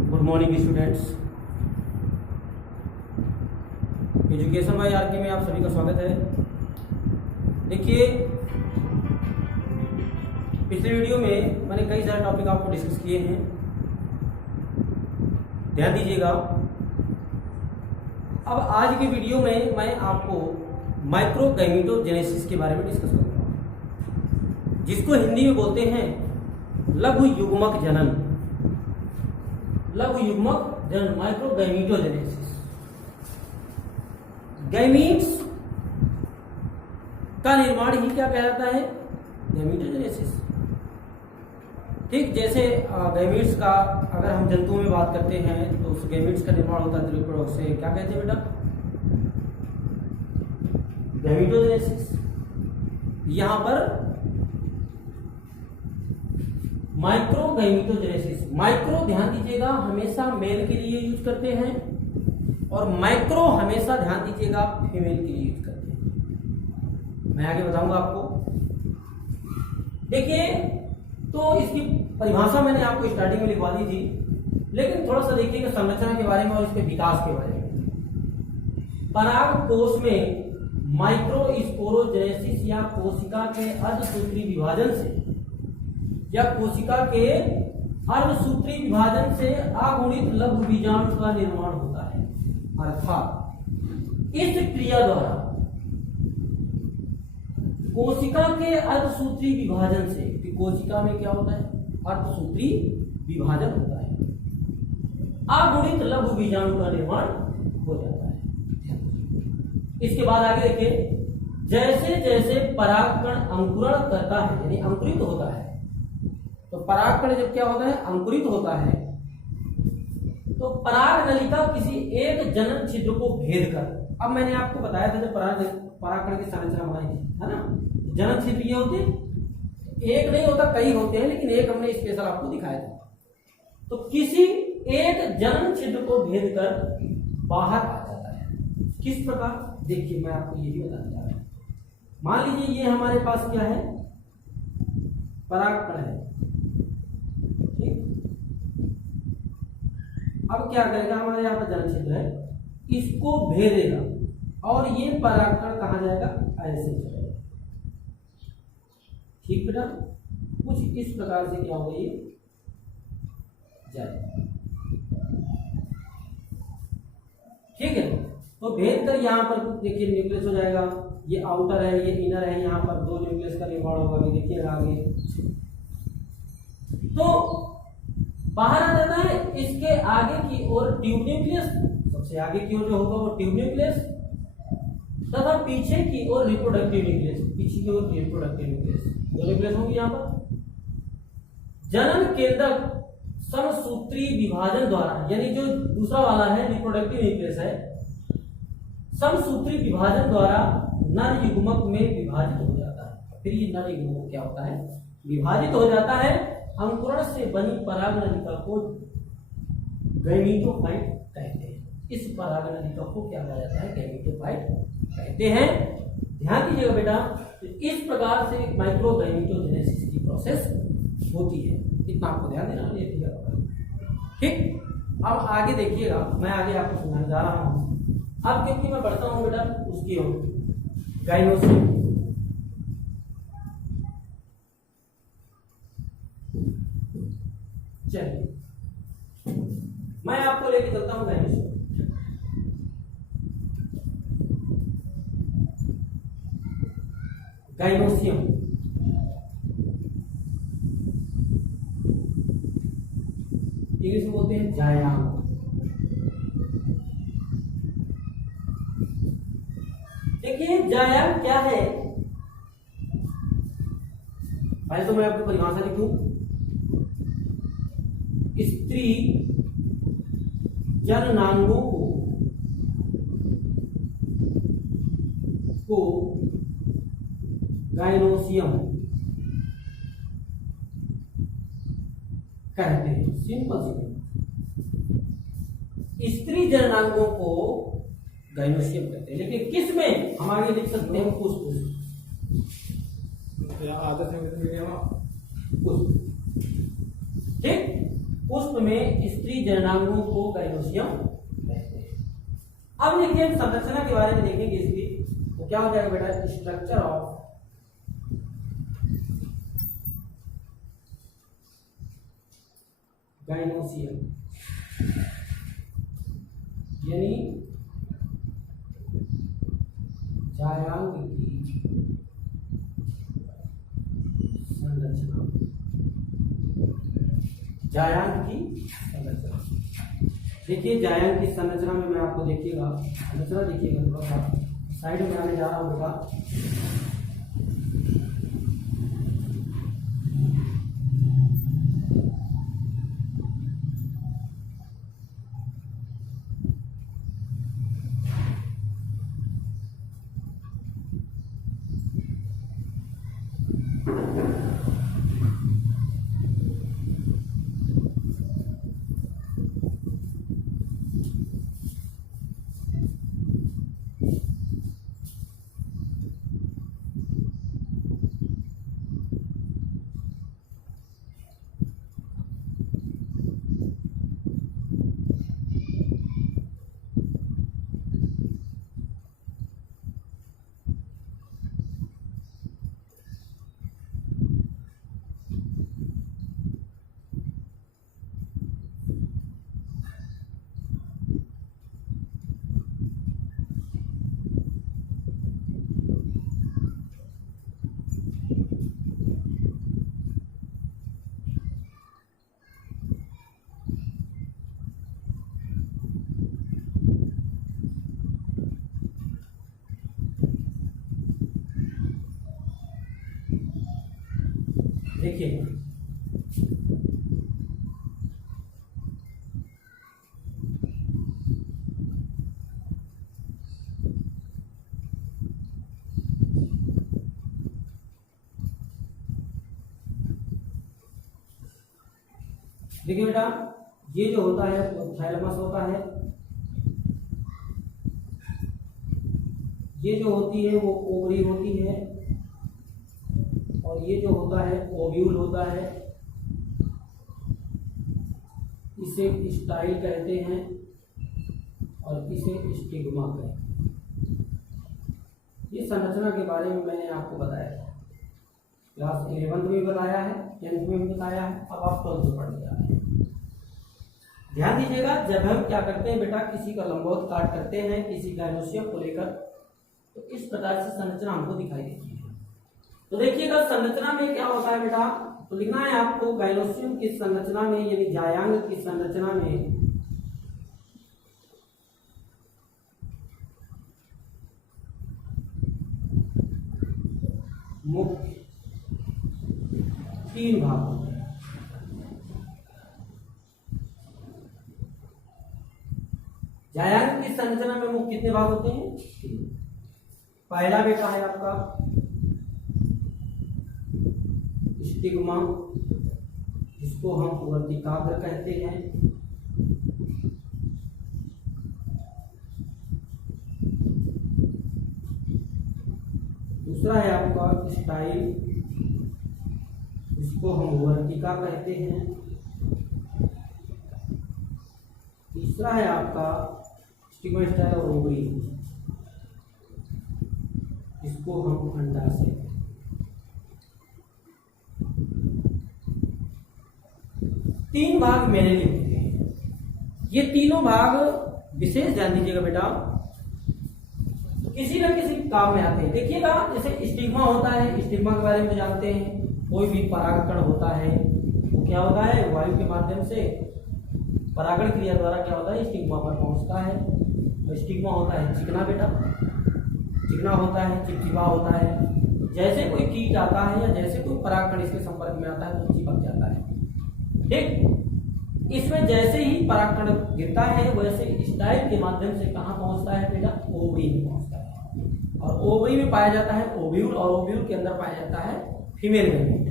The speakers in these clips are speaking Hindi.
Good morning students. Education by R K में आप सभी का स्वागत है। देखिए, पिछले वीडियो में मैंने कई सारे टॉपिक आपको डिस्कस किए हैं, ध्यान दीजिएगा। अब आज के वीडियो में मैं आपको माइक्रोगैमेटोजेनेसिस के बारे में डिस्कस करूंगा, जिसको हिंदी में बोलते हैं लघु युग्मक जनन। लघु युग्मक जनन, माइक्रोगैमेटोजेनेसिस। गैमीट्स का निर्माण ही क्या कहलाता है? गैमेटोजेनेसिस। ठीक, जैसे गैमीट्स का अगर हम जंतुओं में बात करते हैं तो उस गैमीट्स का निर्माण होता है द्विपरोग से, क्या कहते हैं बेटा? गैमेटोजेनेसिस। यहां पर माइक्रोगैमेटोजेनेसिस, माइक्रो ध्यान दीजिएगा हमेशा मेल के लिए यूज करते हैं और माइक्रो हमेशा ध्यान दीजिएगा फीमेल के लिए यूज करते हैं। मैं आगे बताऊंगा आपको। देखिए, तो इसकी परिभाषा मैंने आपको स्टार्टिंग में लिखवा दी थी, लेकिन थोड़ा सा देखिएगा संरचना के बारे में और इसके विकास के बारे में। पराग कोश में माइक्रोस्पोरोजेनेसिस या कोशिका के अर्धसूत्री विभाजन से अगुणित लघु बीजाणु का निर्माण होता है। अर्थात इस क्रिया द्वारा कोशिका के अर्धसूत्री विभाजन से, कोशिका में क्या होता है? अर्धसूत्री विभाजन होता है, अगुणित लघु बीजाणु का निर्माण हो जाता है। इसके बाद आगे देखिए, जैसे जैसे परागकण अंकुरण करता है, यानी अंकुरित होता है, तो परागकण जब क्या होता है? अंकुरित होता है, तो पराग नलिका किसी एक जनन छिद्र को भेद कर, अब मैंने आपको बताया था जब परागकण की संरचना बनाई थी, है ना? जनन छिद्र ये होते, एक नहीं होता, कई होते हैं, लेकिन एक हमने स्पेशल आपको दिखाया था। तो किसी एक जनन छिद्र को भेद कर बाहर आ जाता है। किस प्रकार? देखिए, मैं आपको ये भी बताने जा रहा हूं। मान लीजिए ये हमारे पास क्या है? परागकण है। ठीक, अब क्या करेगा? हमारे यहाँ पर जनन छिद्र है, इसको भेदेगा और ये परागकण कहाँ जाएगा? ऐसे चलेगा। ठीक बेटा, कुछ इस प्रकार से क्या होगा? ये जाएगा। ठीक है, तो भेद कर यहाँ पर देखिए न्यूक्लियस हो जाएगा। ये आउटर है, ये इनर है, यहाँ पर दो न्यूक्लियस का निर्माण होगा। ये देखिएगा आगे, तो बाहर आ जाता है। इसके आगे की ओर ट्यूब न्यूक्लियस, सबसे आगे की ओर जो होगा वो ट्यूब न्यूक्लियस, तथा पीछे की ओर रिप्रोडक्टिव न्यूक्लियस, पीछे की ओर रिप्रोडक्टिव न्यूक्लियस, दो न्यूक्लियस होंगे यहाँ पर। जनन केंद्रक समसूत्री विभाजन द्वारा, यानी जो दूसरा वाला है रिप्रोडक्टिव न्यूक्लियस है, समसूत्री विभाजन द्वारा नर युग्मक में विभाजित हो जाता है। फिर ये नर युग्मक क्या होता है? विभाजित हो जाता है। अंकुरण से बनी पराग नलिका को गैमेटोफाइट कहते हैं। इस पराग नलिका को क्या कहा जाता है? गैमेटोफाइट कहते हैं। ध्यान दीजिएगा बेटा, तो इस प्रकार से माइक्रोगैमेटोजेनेसिस की प्रोसेस होती है। इतना आपको ध्यान देना है। ठीक, अब आगे देखिएगा, मैं आगे आपको समझाने जा रहा हूं। अब क्योंकि मैं बढ़ता हूं बेटा उसकी ओर, गाइनोसियम। चलिए, मैं आपको लेके चलता हूं गाइनोसियम। गाइनोसियम इंग्लिश में बोलते हैं जायाम। देखिए, जायाम क्या है? पहले तो मैं आपको परिभाषा लिखूं। स्त्री जननांगों को गाइनोसियम कहते हैं। सिंपल सी स्त्री जननांगों को गाइनोसियम कहते हैं। लेकिन किस में हम आगे लिख सकते हैं? पुष्प। आदत है पुष्प में स्त्री जननांगों को गाइनोसियम कहते हैं। अब देखिए हम संरचना के बारे में देखेंगे इसकी, तो क्या हो जाएगा बेटा, स्ट्रक्चर ऑफ गाइनोसियम, यानी जायांग की संरचना, जायांग की संरचना। देखिए जायांग की संरचना में मैं आपको देखिएगा, संरचना देखिएगा, थोड़ा सा साइड में आने जा रहा हूँ बेटा। देखिए देखिए बेटा, ये जो होता है वो थैलेमस होता है, ये जो होती है वो ओवरी होती है, और ये जो होता है ओव्यूल होता है। इसे स्टाइल कहते हैं और इसे स्टिग्मा कहते हैं। ये संरचना के बारे में मैंने आपको बताया था, क्लास 11th में बताया है, 10th में भी बताया है, अब आप 12th में पढ़ने जा रहे हैं। ध्यान दीजिएगा, जब हम क्या करते हैं बेटा, किसी का लंबवत काट करते हैं किसी गाइनोसियम को लेकर, तो इस प्रकार से संरचना हमको दिखाई देती है। तो देखिएगा संरचना में क्या होता है बेटा, तो लिखना है आपको गाइनोसियम की संरचना में, यानी जायांग की संरचना में मुख्य 3 भाग होते हैं। जायांग की संरचना में मुख्य कितने भाग होते हैं? 3। पहला बेटा है आपका स्टिग्मा, जिसको हम वर्तिकाग्र कहते हैं। दूसरा है आपका स्टाइल, जिसको हम वर्तिका कहते हैं। तीसरा है आपका स्टिग्मा, स्टाइल और ओवरी, जिसको हम अंडाशय। तीन भाग मेरे लिए होते हैं। ये तीनों भाग विशेष ध्यान दीजिएगा बेटा, तो किसी न किसी काम में आते हैं। देखिएगा जैसे स्टिग्मा होता है, स्टिग्मा के बारे में जानते हैं, कोई भी परागकण होता है वो क्या होता है, वायु के माध्यम से परागण क्रिया द्वारा क्या होता है, स्टिग्मा पर पहुंचता है। तो स्टिग्मा होता है चिकना बेटा, चिकना होता है, चिपचिपा होता है। जैसे कोई कीट आता है या जैसे कोई परागकण इसके संपर्क में आता है तो चिपक जाता है। ठीक, इसमें जैसे ही परागकण गिरता है वैसे स्टाइल के माध्यम से कहाँ पहुंचता है बेटा, ओवरी में पहुंचता है, और ओवरी में पाया जाता है ओव्यूल, और ओव्यूल के अंदर पाया जाता है फीमेल गैमीट।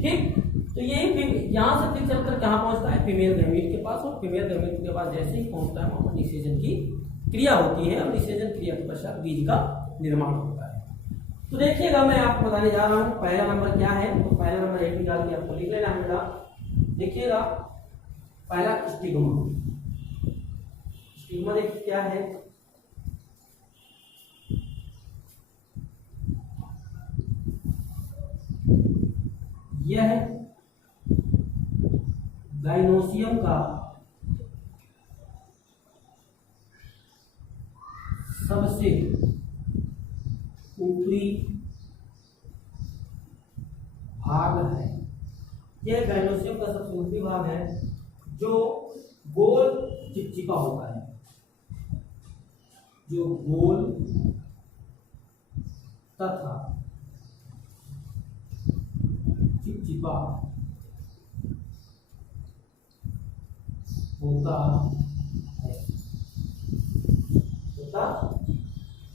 ठीक, तो यही यहाँ से फिर चलकर कहाँ पहुंचता है, फीमेल गैमीट के पास, और फीमेल गैमीट के पास जैसे ही पहुंचता है वहां पर निषेचन की क्रिया होती है, और निषेचन क्रिया के पश्चात बीज का निर्माण होता है। तो देखिएगा मैं आपको बताने जा रहा हूँ पहला नंबर क्या है, तो पहला नंबर एक निकाल के आपको लिख लेना है बेटा। देखिएगा पहला स्टिग्मा। स्टिग्मा देखिए क्या है, यह गाइनोसियम का सबसे ऊपरी भाग है। यह गाइनोसियम का सबसे ऊपरी भाग है जो गोल चिपचिपा होता है, जो गोल तथा चिपचिपा होता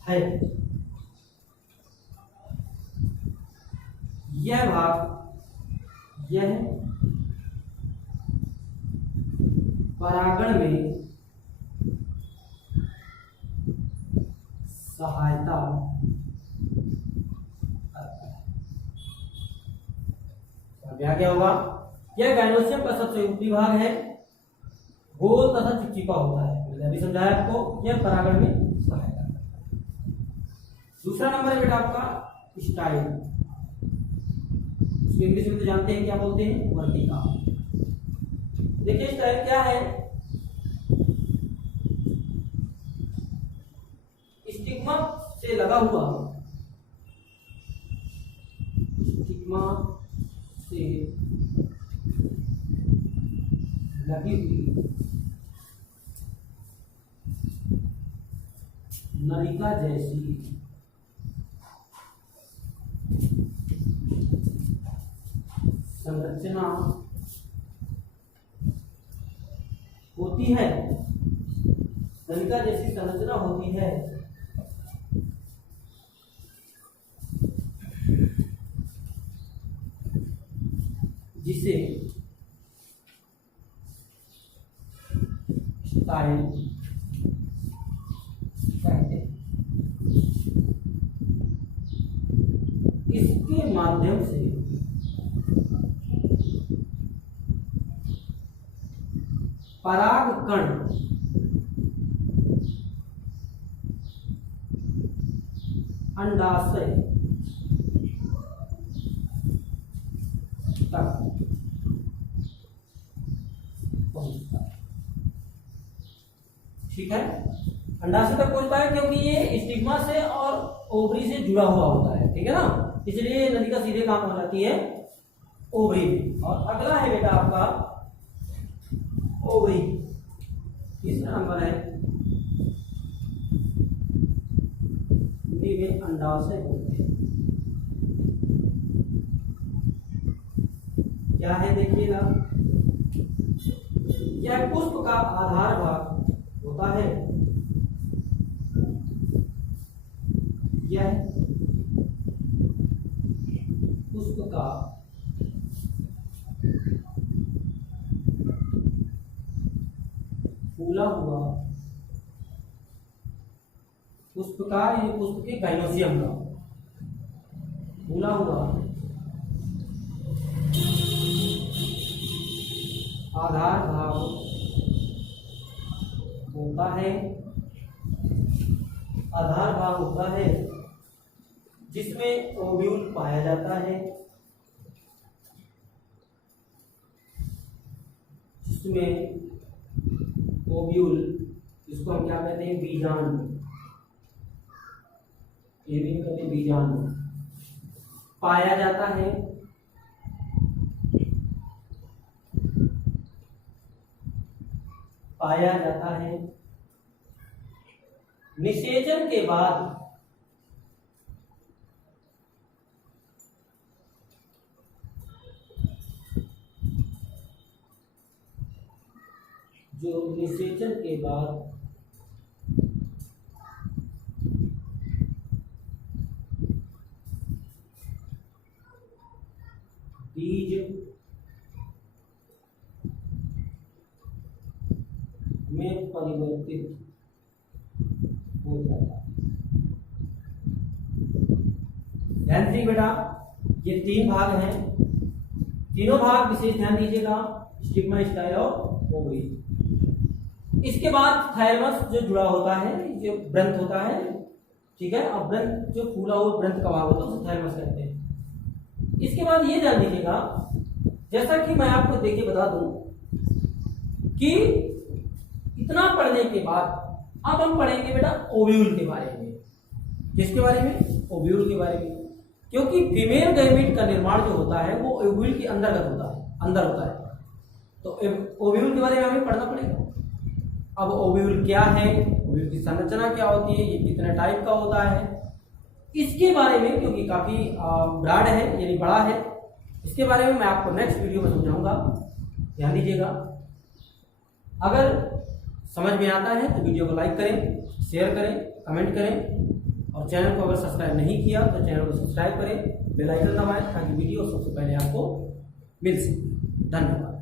है। यह भाग यह परागण में सहायता करता है। क्या होगा, यह गाइनोसियम का सबसे ऊपरी भाग है, गोल तथा चिपचिपा होता है। मैंने अभी समझाया आपको, यह परागण में सहायता करता है। दूसरा नंबर है बेटा आपका स्टाइल। इसको इंग्लिश में तो जानते हैं क्या बोलते हैं, वर्तिका। देखिए स्टाइल क्या है, स्टिग्मा से लगा हुआ, स्टिग्मा से लगी हुई नलिका जैसी संरचना होती है, नलिका जैसी संरचना होती है, जिसे स्टाइल कहते हैं। इसके माध्यम से पराग कण अंडाशय तक पहुंचता है। ठीक है, अंडाशय तक पहुंचता है क्योंकि ये स्टिग्मा से और ओवरी से जुड़ा हुआ होता है। ठीक है ना, इसलिए नलिका सीधे काम हो जाती है ओवरी में। और अगला है बेटा आपका ओवरी। तीसरा नंबर है में अंडाशय होते हैं। क्या है देखिएगा, यह पुष्प का आधार भाग होता है, यह पुष्प का फूला हुआ, पुष्प का, ये पुष्प के गाइनोसियम का फूला हुआ आधार भाग होता है, आधार भाग होता है जिसमें ओव्यूल पाया जाता है, जिसमें ओव्यूल, इसको हम क्या कहते हैं, बीजाणु, ये भी कहते हैं बीजाणु, पाया जाता है। पाया जाता है निषेचन के बाद जो निषेचन के बाद बीज में परिवर्तित हो जाता है। ध्यान दीजिए बेटा, ये तीन भाग हैं, तीनों भाग विशेष ध्यान दीजिएगा, स्टिग्मा, स्टाइल और ओवरी। इसके बाद थायरमस जो जुड़ा होता है, जो ग्रंथ होता है, ठीक है, और ग्रंथ जो फूला हुआ ग्रंथ का भाग होता है उसे थायरमस कहते हैं। इसके बाद ये ध्यान दीजिएगा, जैसा कि मैं आपको देखिए बता दूं कि इतना पढ़ने के बाद अब हम पढ़ेंगे बेटा ओव्यूल के बारे में। किसके बारे में? ओव्यूल के बारे में। क्योंकि फीमेल गैमेट का निर्माण जो होता है वो ओव्यूल के अंतर्गत होता है, अंदर होता है। तो ओव्यूल के बारे में हमें पढ़ना पड़ेगा। अब ओव्यूल क्या है, ओव्यूल की संरचना क्या होती है, ये कितने टाइप का होता है, इसके बारे में, क्योंकि काफी ब्रॉड है यानी बड़ा है, इसके बारे में मैं आपको नेक्स्ट वीडियो में समझाऊंगा। ध्यान दीजिएगा। अगर समझ में आता है तो वीडियो को लाइक करें, शेयर करें, कमेंट करें, और चैनल को अगर सब्सक्राइब नहीं किया तो चैनल को सब्सक्राइब करें, बेल आइकन दबाएं ताकि वीडियो सबसे पहले आपको मिल सके। धन्यवाद।